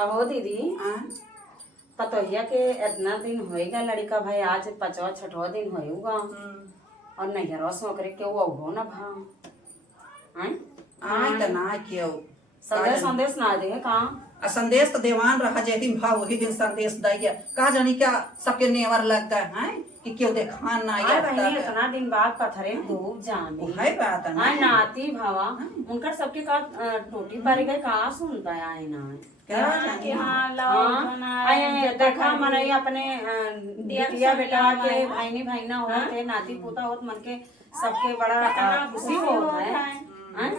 कहो दीदी हाँ? पतोहिया के इतना दिन होएगा लड़का भाई आज 5वां-6वां दिन होएगा और नैहरवा सोकरे के वो हो ना भा हैं आय त ना क्यों संदेश संदेश ना दे कहाँ संदेश तो देवान रहा जे दिन भाव वही दिन संदेश दे गया का जानी क्या सबके नेवर लगता है कि क्यों देखा ना आए बहनी इतना दिन बाद पथरे खूब जाने है बात है आए नाती भावा उनका सबके का टोटी पारी गए कहाँ सुनता है आए ना क्या कि हाँ लाओ आए देखा मनई अपने दिया बेटा के भाईनी भाईना होते नाती पोता होत मन के सबके बड़ा खुशी होता है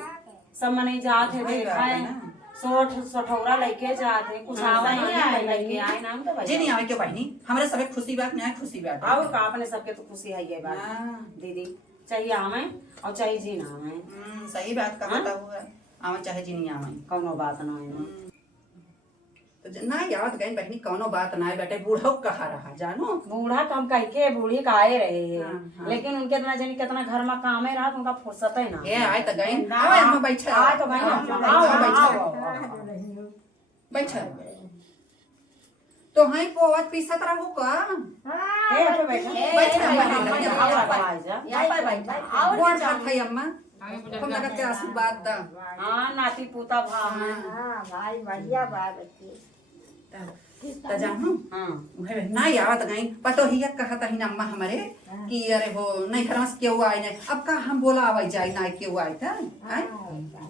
सब मनई जात है देखा है सोठ सठौरा लेके जाते कुछ आवा नहीं आए लेके आए नाम तो भाई जी नहीं आवे क्यों बहनी हमारे सबे खुशी बात नहीं खुशी बात आओ का अपने सबके तो खुशी है ये बात दीदी चाहिए आवे और चाहिए जी ना आवे सही बात कहता हुआ आवे चाहे जी नहीं आवे कौनो बात ना है तो ना याद गई बहनी कौनो बात ना है बेटे बूढ़ो कहा रहा जानो बूढ़ा कम कह के बूढ़ी काए रहे हैं हाँ। लेकिन उनके इतना जानी कितना घर में काम है रहा उनका फुर्सत है ना ये आए तो गई आवे हम बैठा आए तो भाई बैठा तो हाई पोवत पीसत रहू का गोड़ हाथ है अम्मा तुम लगत के आशीर्वाद दा हाँ नाती पोता भा भाई बढ़िया बात त जानो हाँ उहे ना याद गई पतो हिया कहता ही अम्मा हमारे कि अरे वो नहीं घर से क्यों आए ने अब का हम बोला आवे जाए ना क्यों आए था हैं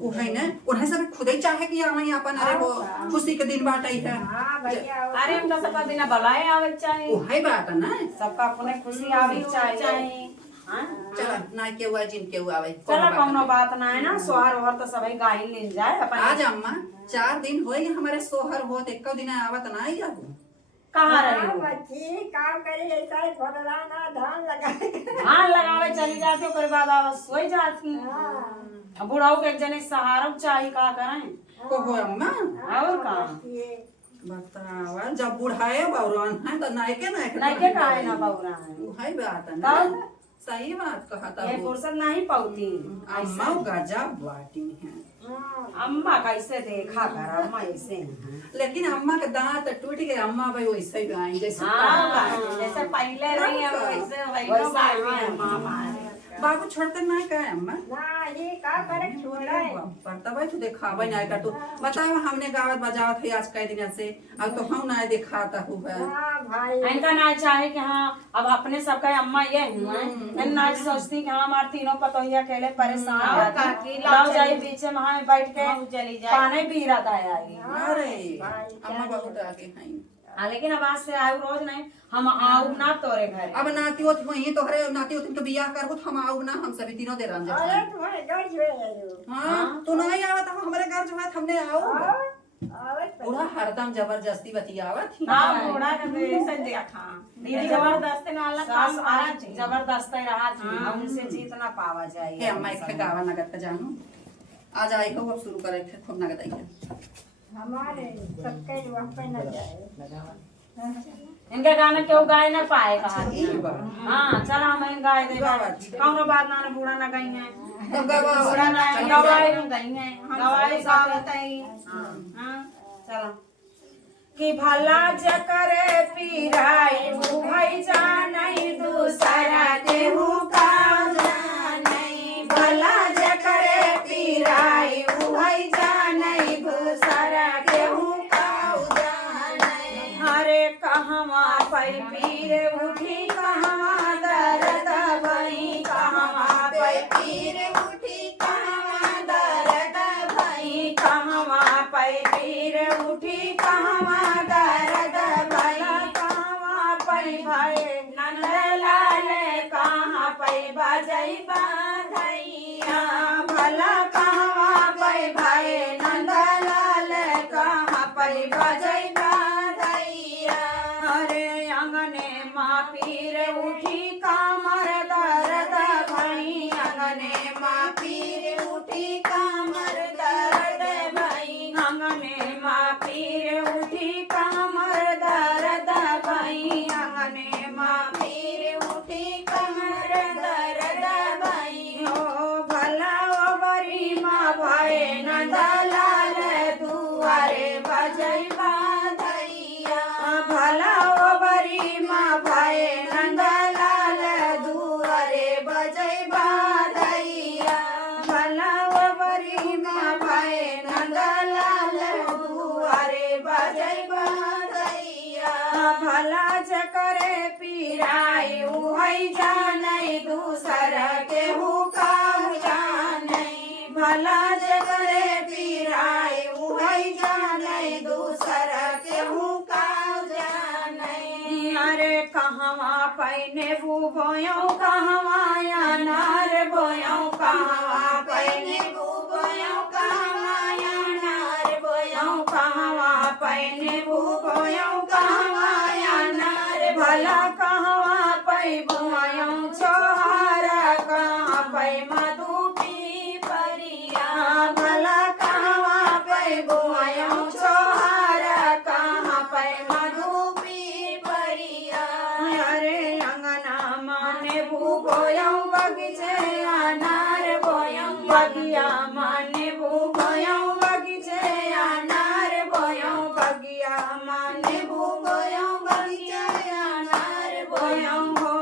उहे ने उन्हें सब खुद ही चाहे कि आवे अपन अरे वो खुशी के दिन बाटई है अरे हम तो सबका बिना बुलाए आवे चाहिए उहे बात है ना सबका अपने खुशी आवे चाहिए चल ना क्यों आए जिन क्यों आवे चलो कौनो बात ना है ना सोहर और तो सभी गाय ले जाए अपन आज अम्मा 4 दिन होए हमारे सोहर होत एक दिन आवत ना आई अब कहाँ रहे हो बच्ची काम करे ऐसा ही फरलाना धान लगाए हाँ लगावे चली जाती ओकर बाद आवाज सोई जाती अब बुढ़ाऊ के एक जने सहारा चाहिए का करें को हो अम्मा और का बतावा जब बुढ़ाए बौरन है तो नायके नहीं के काहे ना बौरा है उहे बात है ना सही बात कहता ये फुर्सत नहीं पाती अम्मा गजब बाटी है अम्मा कैसे देखा कर अम्मा ऐसे हैं लेकिन अम्मा के दांत टूट गए अम्मा भाई वैसे ही आई जैसे हाँ जैसे पहले रही है वैसे मामा बाबू छोड़कर ना का अम्मा ना ये का करे छोड़ा है पड़ता भाई तू दिखावे ना कर तू बताओ हमने गावत बजावत है आज कई दिन से अब तो हम ना दिखाता हुआ हां भाई इनका ना चाहे कि हाँ अब अपने सबका अम्मा ये हुआ इन ना सोचती कि हाँ हमारे तीनों पतोहिया अकेले परेशान लाओ जाए बीच में वहाँ बैठ के चली जाए पानी पी रहा था अरे अम्मा बहुत आगे हैं लेकिन अब आज से आऊ रोज नहीं हम आऊ ना तोरे घर अब नाती होती वही तोहरे नाती होती के बियाह करबो तो हम आऊ ना हम सभी तीनों दे रंज अरे तुम्हारे घर जो है हां तू नहीं आवत हमारे घर जो है हमने आओ आवत पूरा हरदम जबरदस्ती बतियावत थी हां घोड़ा के ऐसे देखा दीदी जबरदस्ती वाला काम आरा जबरदस्त रहा थी हम उनसे जीत ना पावा जाए हे अम्मा एक गावा नगद का जानू आज आई को अब शुरू करे थे खूब नगद आई हमारे सबके वहाँ पे न जाए इनके गाने क्यों गाय ना पाए कहा हाँ चल हम इन गाय दे कौनो बात ना बूढ़ा ना गई है तो गवा बूढ़ा ना गवाई गई है गवाई गावत है हाँ चलो कि भला जकरे पीराई वो भाई जानई दूसरा देहु का जानई भला जकरे पीराई वो भाई जानई दूसरा देहु का जानई हरे कहवा पई पीर उठी कहवा दर्द भई कहवा पई पीर उठी कहवा दर्द भई कहवा पई पीर उठी कहवा दर्द भई कहवा पई भई नंद लाल कहाँ पई बजई बाधैया भला कहवा पई भई नंद लाल कहाँ पई बजई बाधैया अरे अंगने माँ पीर उठी कमर दर्द भई अंगने माँ पीर उठी कमर दर्द भई अंगने माँ पीर उठी कमर दर्द भई अंगने माँ पीर उठी कमर दर्द भई हो भला ओ बरी माँ भय नंद लाल दुआरे बजई बा जय बधैया भला ज करे पीराई उहै जानै दूसर केहू काहू जानै भला ज करे पीराई उहै जानै दूसर केहू काहू जानै अरे कहवा पैने बोयो कहवा अनार बोयो कहवा पैने बोयो कहवा अनार बोयो कहवा पैने बोयो कहवा अनार भला कहवा पै बोयो छोहारा कहाँ पै मधु पी परिया भला कहवा पै बोयो छोहारा कहाँ पै मधु पी परिया अरे अंगना माने बोयो बगीचे अनार बोयो बगिया माने बोयो बगीचे अनार बोयो बगिया माने बोयो बगीचे अनार बोयो हो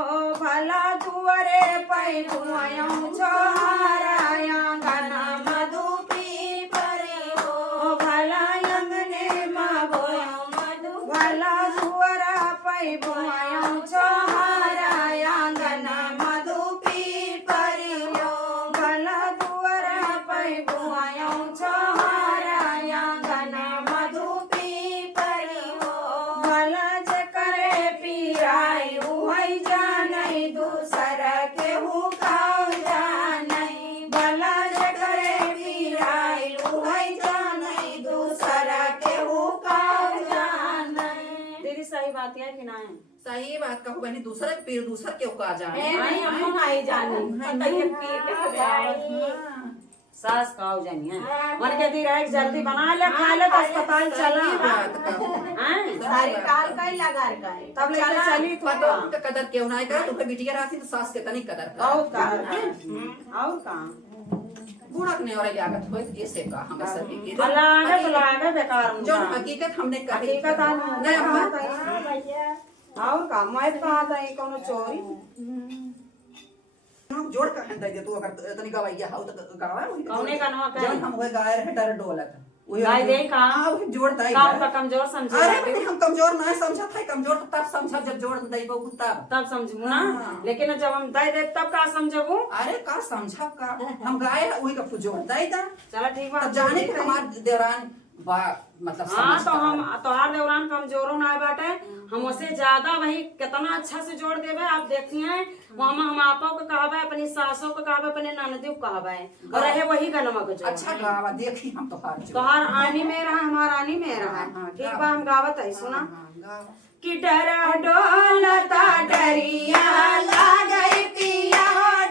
भला दुआरे पै बोयो छोहारा अंगना मधु पी परी हो भला अंगने माँ बोयो मधु भला दुआरा पै बोयो छोहारा अंगना मधु पी परी हो भला दुआरा पै बोयो छोहारा अंगना मधु पी परी हो भला ज करे पीराई उहै जानै दूसर केहू काहू जानै भला ज करे पीराई उहै जानै दूसर केहू काहू जानै दीदी सही बात है कि ना है सही बात कहू बहनी दूसरे के पीर दूसर के का जाने नहीं हम नहीं जानी बताइए पीर सास काऊ जानी है मन के दी रहे जल्दी बना ले खा ले तो अस्पताल चला सही बात कहू हैं सारी काल का ही लगा रखा है तब लेके चली तो पता उनका कदर क्यों ना करे तो बिटिया रहती तो सास के तनिक कदर कर और का और का बूढ़क ने और लागत होए ऐसे का हम सभी की लागे बेकार जो हकीकत हमने कही हकीकत हम नहीं हम भैया और का मैं कहा था ये कोनो चोरी जोड़ का हंदा दे तू अगर तनी गवाइया हाउ तो गवा कौने का नवा का जब हम होए गाय रहे डर डोलत गाय दे का हां वो जोड़ दाई काम का कमजोर समझे अरे नहीं हम कमजोर ना समझत है कमजोर तो तब समझब जब जोड़ दई बहु तब समझू ना हाँ। लेकिन जब हम दे दे तब का समझबू अरे का समझब का हम गाय वही का जोड़ दाई दा चला ठीक बा तब जाने के हमार देवरान बा मतलब हाँ समझ तो हम तोहार देवरान कमजोरों ना बाटे हम उससे ज्यादा वही कितना अच्छा से जोड़ देवे आप देखिए मामा हम आपो को कहबे अपनी सासों को कहबे अपने ननदियों को कहबे और रहे वही गनमा को जोड़ अच्छा गावा देखी हम तोहार जोड़ तोहार आनी में रहा हमार आनी में रहा हाँ, ठीक गावा। बा हम गावत है सुना हाँ, गावा। कि डरा डोलता डरिया लागई पिया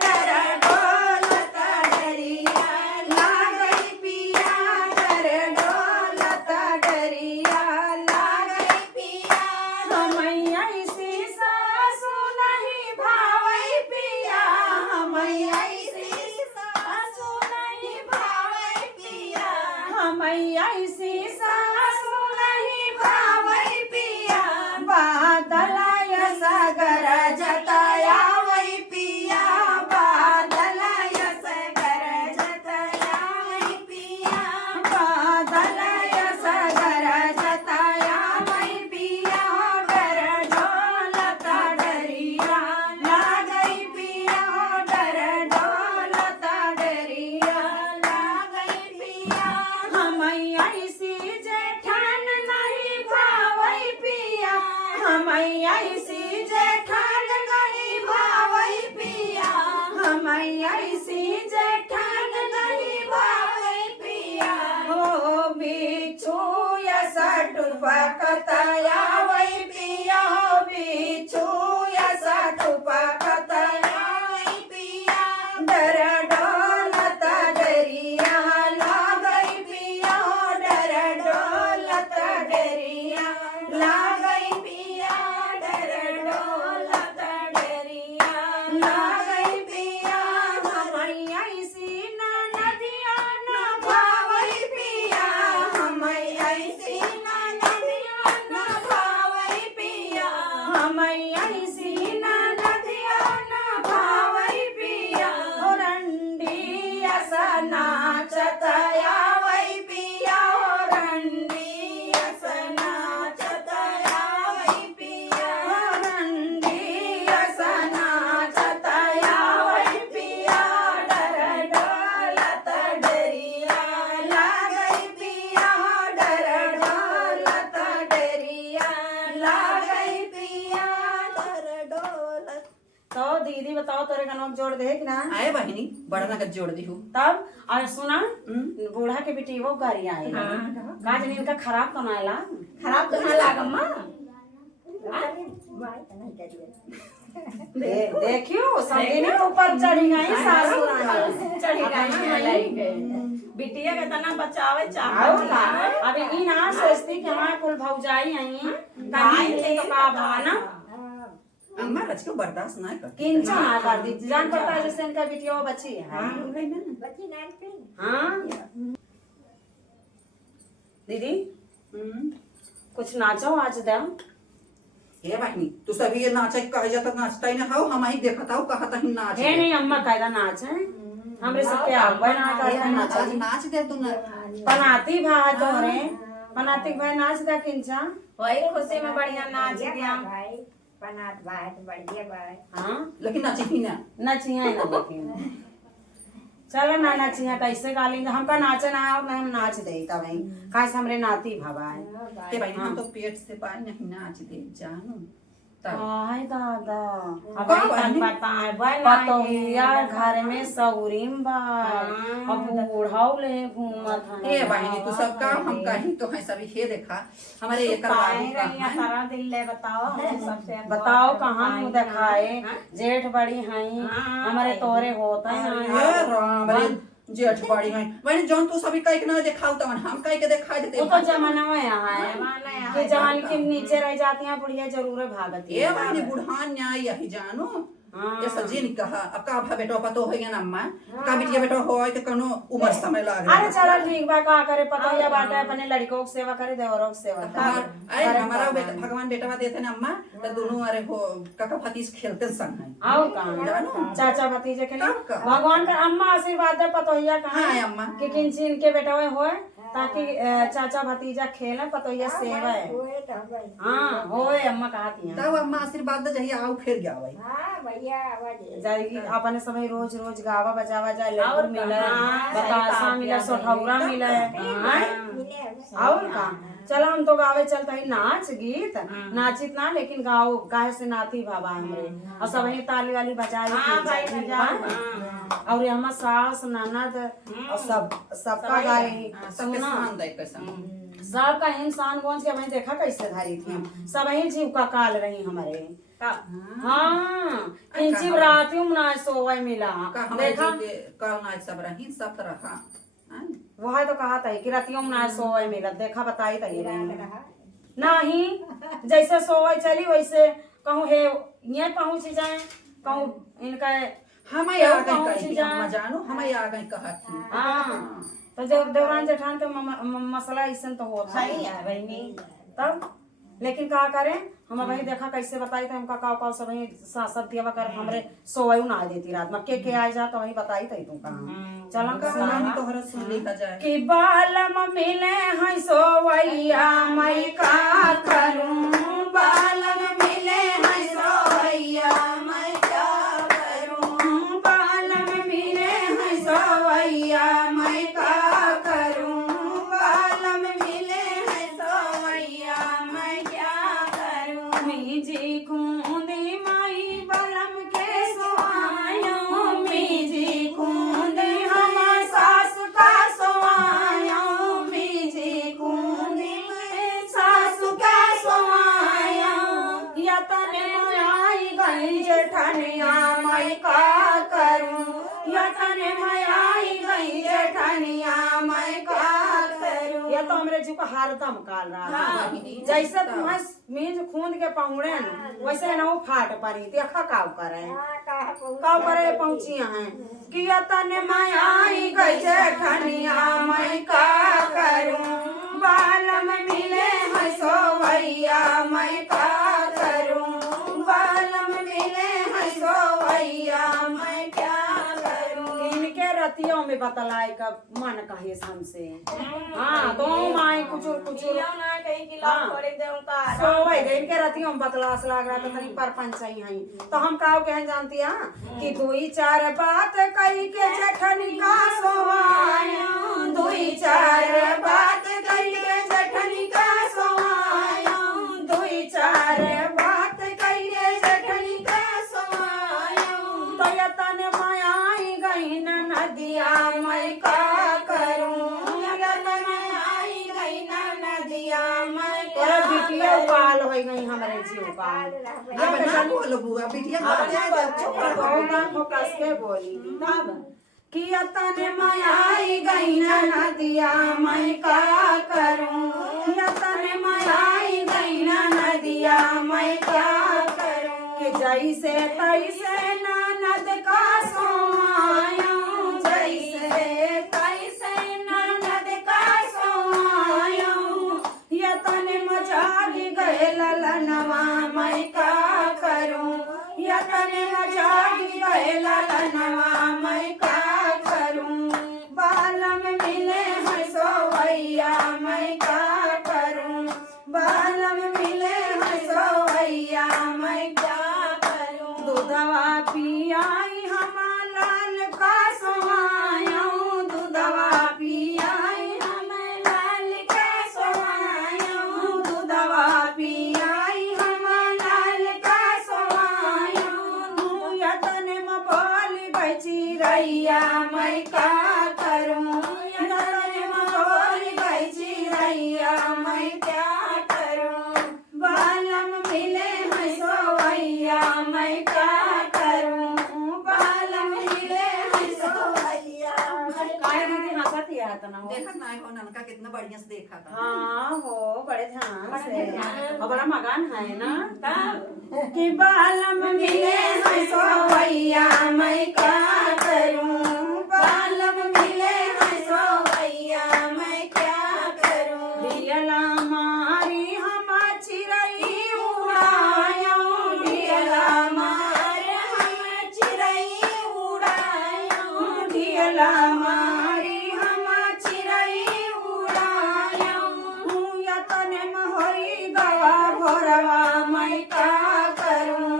डरा डोलता डरिया लागई पिया डरा डोलता डरिया लागई पिया हमैया इसी सासु नहीं भावई पिया हमैया इसी सासु नहीं भावई पिया हमैया इसी सासु नहीं भावई पिया बादलाय सागर जताया वही पिया बादलाय सागर जताया वही पिया बादलाय सागर जताया वही पिया डर डोलता डरिया लागई पिया डर डोलता डरिया लागई पिया हमैया इसी जेठान नहीं भावई पिया हमैया इसी जेठान नहीं भावई पिया हमैया इसी जेठान नहीं भावई पिया हो बिच्छू या सटुप कतया वही पिया हो बिच्छू या सटुप कतया वही पिया डर डोलता डरिया लागई पिया डर डोलता डरिया लागई पिया डर डोलता डरिया लागई पिया हमैया इसी नदिया न भावई पिया हमैया इसी नदिया बताओ तोरे का नोक जोड़ दे कि ना आए बहिनी बड़ा नगद जोड़ दी हूँ। तब और सुना बूढ़ा के बेटी वो गाड़ी आए का जनी इनका खराब तो ना ला खराब तो ना लागम्मा भाई नहीं करिए देखियो समझी ने ऊपर चढ़ी गई सासू रानी चढ़ी गई बिटिया के तना बचावे चाहो ना अबे ई ना सोचती कि हमारे कुल भौजाई आई कहीं तो का भाना अम्मा रच को बर्दाश्त ना कर किंचा ना कर दी जान पड़ता है जैसे इनका बेटिया वो बच्ची है बच्ची नान पे हाँ दीदी कुछ नाचो आज दे हे बहिनी तू सभी ये नाचे कहे जाता नाचता ही ना हो हम ही देखता हूँ कहता ही नाच है नहीं अम्मा कायदा नाच है हमरे सबके आवे ना करता नाच आज नाच दे तू ना पनाती भाई तोरे पनाती भाई नाच दे किंचा वही खुशी में बढ़िया नाच दिया भाई पनात भाई बढ़िया भाई हाँ लेकिन नाची ही ना नचिया ना लेकिन चलो ना नचिया कैसे गालेंगे हमका नाचे ना और नहीं हम नाच दे तब काहे हमरे नाती भावा है ते भाई हम तो पेट से पाए नहीं नाच दे जानू हाय दादा अब तन बताए पतोहिया घर में सौरीम बा अब बूढ़ाऊ ले घूमत है हे बहिनी तू सब काम हम कहीं तो है सभी हे देखा हमारे एकर बाबू का है सारा दिल ले बताओ सबसे बताओ कहाँ मुँह दिखाए जेठ बड़ी हैं हमारे तोरे होता है ना हे राम रे जेठ बड़ी है वही जोन तू सभी कह के ना दिखाऊ तवन हम कह के दिखा देते वो तो जमाना में यहाँ है कि जवान के नीचे रह जाती हैं बुढ़िया जरूर भागती ए बहिनी बुढ़ान न्याय यही जानू ये सजीन कहा अब का भा बेटा पतो है ना अम्मा का बिटिया बेटा हो तो कनो उम्र समय लाग रहा अरे चलो ठीक बा का करे पतोहिया बाटे अपने लड़कों की सेवा करे देवरों की सेवा करे अरे हमारा बेटा भगवान बेटा देते ना अम्मा तो दोनों अरे हो काका भतीज खेलते संग है आओ कहाँ चाचा भतीजे के लिए भगवान का अम्मा आशीर्वाद दे पतोहिया कहाँ हाँ अम्मा कि किंची इनके बेटा होए ताकि चाचा भतीजा खेले पतोहिया सेवा है हाँ होए अम्मा कहती हैं तब अम्मा आशीर्वाद दे जही आओ फिर गया भाई हां भैया आवाज जाएगी अपने समय रोज रोज गावा बजावा जाए लेकुर मिले बतासा मिले सोठौरा मिले और का चलो हम तो गावे चलता ही नाच गीत नाचित ना लेकिन गाओ गाय से नाती भाबा हमरे और सब ही ताली वाली बजाई और हमार सास ननद और सबका गाय सुना सबका इंसान गौंज के वही देखा कैसे धारी थी सब ही जीव का काल रही हमारे हाँ इंची रातियों ना सोवे मिला देखा कल ना सब रही सब तरह वह तो कहा था कि रातियों में ना सोवे मिला देखा बताई तही नहीं जैसे सोवे चली वैसे कहूँ हे ये पहुँच जाए कहूँ इनका हम जानू हम आ गए कहती हाँ तो जब देवरान जेठान के मसला ऐसा तो होता सही है बहनी तब लेकिन का करें हम वही देखा कैसे बताई थे हमका का सब वही सब दिया कर हमरे सोवई ना देती रात में के आ जा तो वही बताई थी तू कहां चला का तोहरा सुन लिखा जाए कि बालम मिले हैं सोवैया मैं का करूं बालम मिले हैं सोवैया मैं क्या करूं बालम मिले हैं सोवैया मैं का करूं बालम मिले हैं सोवैया मैं क्या करूं जी खूंदी माई बलम के सोआयो जी खूंदी हम सास का सोआयो जी खूंदी सास का सोआयो या तने माई गई जेठनिया मैं का करूं या तने माई गई जेठनिया मैं का करूं या तो हमरे जी को हारदम काल रहा जैसे तुम्हें मींज खूंद के पहुड़े वैसे ना वो फाट पड़ी देखा काव करे काव करे पहुंचिया हैं कि तने माई गई जेठनिया मैं का करूं बालम मिले हैं सोवैया मैं का करूं बालम मिले हैं सोवैया मैं क्या करूं इनके रतियों में बतलाए का मन कहे हमसे हाँ तो माई कुछ सोवई गई इनके रतियों में बतलास लाग रहा था तनी पर पंचाई हैं तो हम काव कह जानती हैं कि दुई चार बात कही के जेठनी का सोवायो दुई चार बात कही के जेठनी का सोवायो दुई चार बात कही के जेठनी का सोवायो काल हो गई हमारे जीव का अब ना बोलो बुआ बिटिया अब बात ना है बच्चों का होगा को कस के बोली तब कि तने मयाई गई ना नदिया मैं का करूं तने मयाई गई ना नदिया मैं क्या करूं कि जैसे तैसे ननद का सोआयूं जैसे तैसे ननद का सोआयूं तने मजागी गए ललनवा मैं का करूं तने मजागी गए ललनवा मैं का बालम मिले है सोवैया मैं क्या करूं बालम मिले है सोवैया मैं क्या करूं दूधवा पियाई हम लाल का सोआयूं दूधवा पियाई हम लाल का सोआयूं दूधवा पियाई हम लाल का सोआयूं यतने में बोल बची रैया मैं का मैं क्या करूं बालम मिले है सोवैया मैं क्या करूं बालम मिले है सोवैया काय दीदी हंसत ही आता ना हो देखत ना हो ननका कितना बढ़िया से देखा था हाँ हो बड़े ध्यान से और बड़ा मकान है ना तब कि बालम मिले है सोवैया मैं क्या करूं बालम मिले है सोवैया मैं क्या करूं दियला मारी हम चिरई उड़ायूं दियला मारी हम चिरई उड़ायूं दियला मारी हम चिरई उड़ायूं यतने मोहरी गवा भोरवा मैं का करूं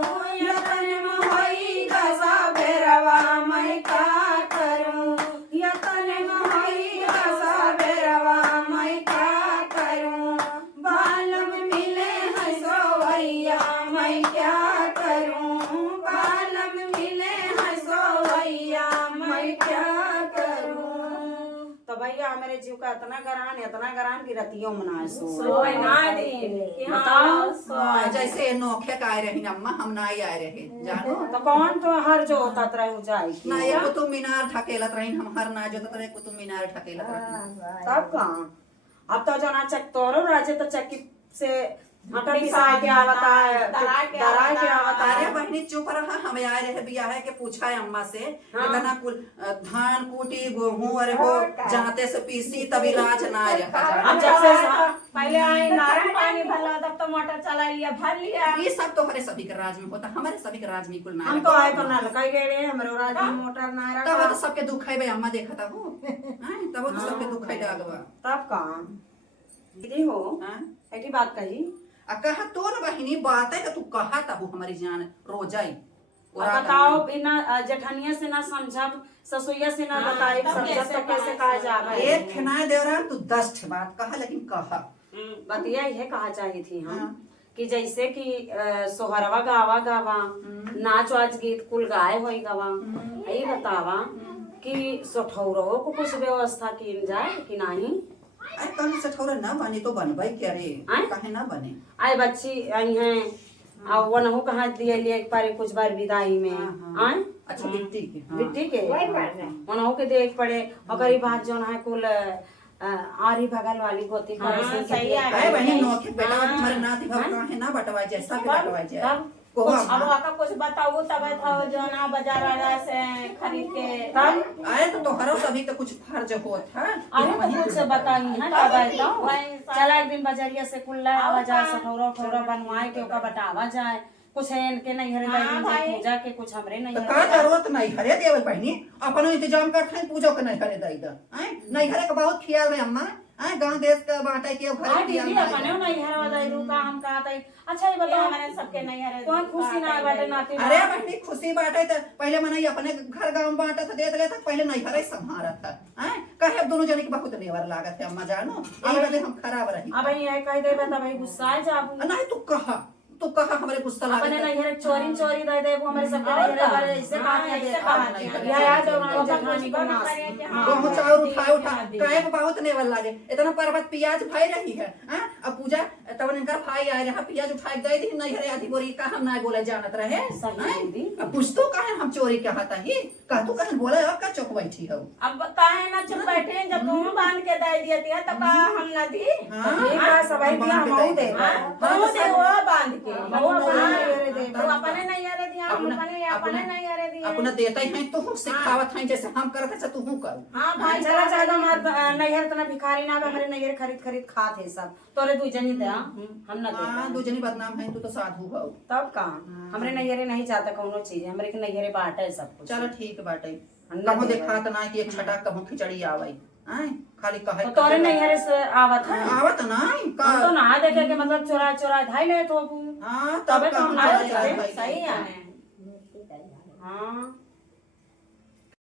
यतने मोहरी गसा बेरवा मैं का करूं यतने मोहरी गसा बेरवा मैं का करूं बालम मिले है सोवैया मैं क्या करूं बालम मिले है सोवैया मैं क्या करूं तो भैया मेरे जीव का इतना गरान की रतियों मना सोए ना बताओ जैसे नोखे का आए रही अम्मा हम ना ही आए रहे जानो तो कौन तो हर जो होता तरह जाए ना ये कुतुब मीनार ढकेलत रही हम हर ना जो तरह कुतुब मीनार ढकेलत रही तब कहाँ अब तो जना चक तोरो राजे तो चक्की से आटा पिसा के आवता है दरा के आवता अरे है बहनी चुप रहा हम आए रहे बिया है के पूछा है अम्मा से इतना कुल धान कूटी गेहूं अरे वो जाते से पीसी तब इलाज ना रखा अब जब से पहले आए नारायण पानी भरला तब तो मोटर चला लिया भर लिया ये सब तो हमारे सभी के राज में होता हमारे सभी के राज में कुल ना हम तो आए तो ना लगाई गए रे हमारे राज में मोटर ना तब रखा तो सबके दुख है भाई अम्मा देखा था वो तब तो सबके दुख है डालवा तब कहाँ दीदी हो ऐसी बात कही कहा तो न बहिनी बात है कि तू कहा था हमारी जान रोजाई बताओ बिना जेठनिया से ना समझब ससुइया से ना बताई समझब तो कैसे कहा जावे एक खिनाए दे रहा तू 10 बात कहा लेकिन कहा बतिया ये कहा चाहिए थी हम कि जैसे कि सोहरवा गावा नाच वाच गीत कुल गाए होई गवा यही बतावा कि सोठौरो को कुछ व्यवस्था की जाए कि नहीं आई कहीं से थोड़ा ना बने तो बनवाई क्या रे काहे ना बने आए बच्ची आई हैं और वो नहु कहा दिए लिए एक बार कुछ बार विदाई में आए अच्छा बिट्टी के वो नहु के देख पड़े और बात जो है कुल आरी बगल वाली गोती सही है अरे बहन नौके बेटा हमारे नाती भाव काहे ना बटवाई जाए सब बटवाई जाए अब आका कुछ बताओ तब था जो ना बाजार वाला से खरीद के तब आए तो हरो सभी तो कुछ फर्ज होत है अरे तो कुछ बताई है तब तो चला एक दिन बाजारिया से कुल्ला आवा जाए सठौरा ठौरा बनवाए के ओका बतावा जाए कुछ है इनके नहीं हरे दाई पूजा के कुछ हमरे नहीं तो का जरूरत नहीं हरे देवे बहनी अपन इंतजाम करते हैं पूजा के नहीं हरे दाई दा नहीं हरे का बहुत ख्याल है अम्मा गांव देश का बांटा के घर दीदी अपने नहीं हरवा दाई रू का हम कहा ताई अच्छा ये बताओ हमारे सबके नहीं हरे कौन खुशी ना बाटे नाती अरे बहनी खुशी बांटे तो पहले मने अपने घर गांव बांटा था दे था पहले नहीं हरे संभारा था कहे अब दोनों जने की बहुत नेवर लागत है अम्मा जानो यही वजह हम खराब रही अब ये कह दे बता भाई गुस्सा जाबू नहीं तू कहा तू कहा हमारे गुस्सा अपने लगा नैहर चोरी चोरी दे दे वो हमारे सबके नैहर वाले ऐसे बात नहीं देता या याद है वहां जेठानी का नाश गेहूं चाउर उठा काहे को बहुत नेवल लागे इतना पर्वत प्याज भाई रही है हां अब पूजा तब इनका भाई आए रहा प्याज उठाए गए दी नैहर आधी बोरी का हम ना बोले जानत रहे सही अब पूछ तो काहे हम चोरी कहता ही कह तू काहे बोले अब का चौक बैठी हो अब काहे ना चुप बैठे जब तुम बांध के दे दिए थे तब हम ना दी हां ठीक है सबाई दिया हम दे तो दे वो बांध के वो नैहर दे तो अपने नहीं आ रहे दिया हम अपने नहीं आ रहे दिया अपना देता ही तो हम सिखावत हैं जैसे हम करत है तू कर हां भाई चला जाएगा हमारे नैहर तना भिखारी ना हमारे नैहर खरीद खरीद खात है सब तोरे दू जनी दे हम ना दे हां दो जनी बदनाम है तू तो साधु हो तब कहां हमरे नैहरे नहीं जाता कोनो चीज हमरे के नैहरे बाटे है सब कुछ चलो ठीक बाटे कहो देखा त ना कि एक छटा कहो खिचड़ी आवई हैं खाली कहे तो तोरे नैहरे से आवत है आवत नहीं का हम तो ना देखे के मतलब चोरा चोरा धाई ले तो हां तबे तब तो हम ना का जाते सही है हाँ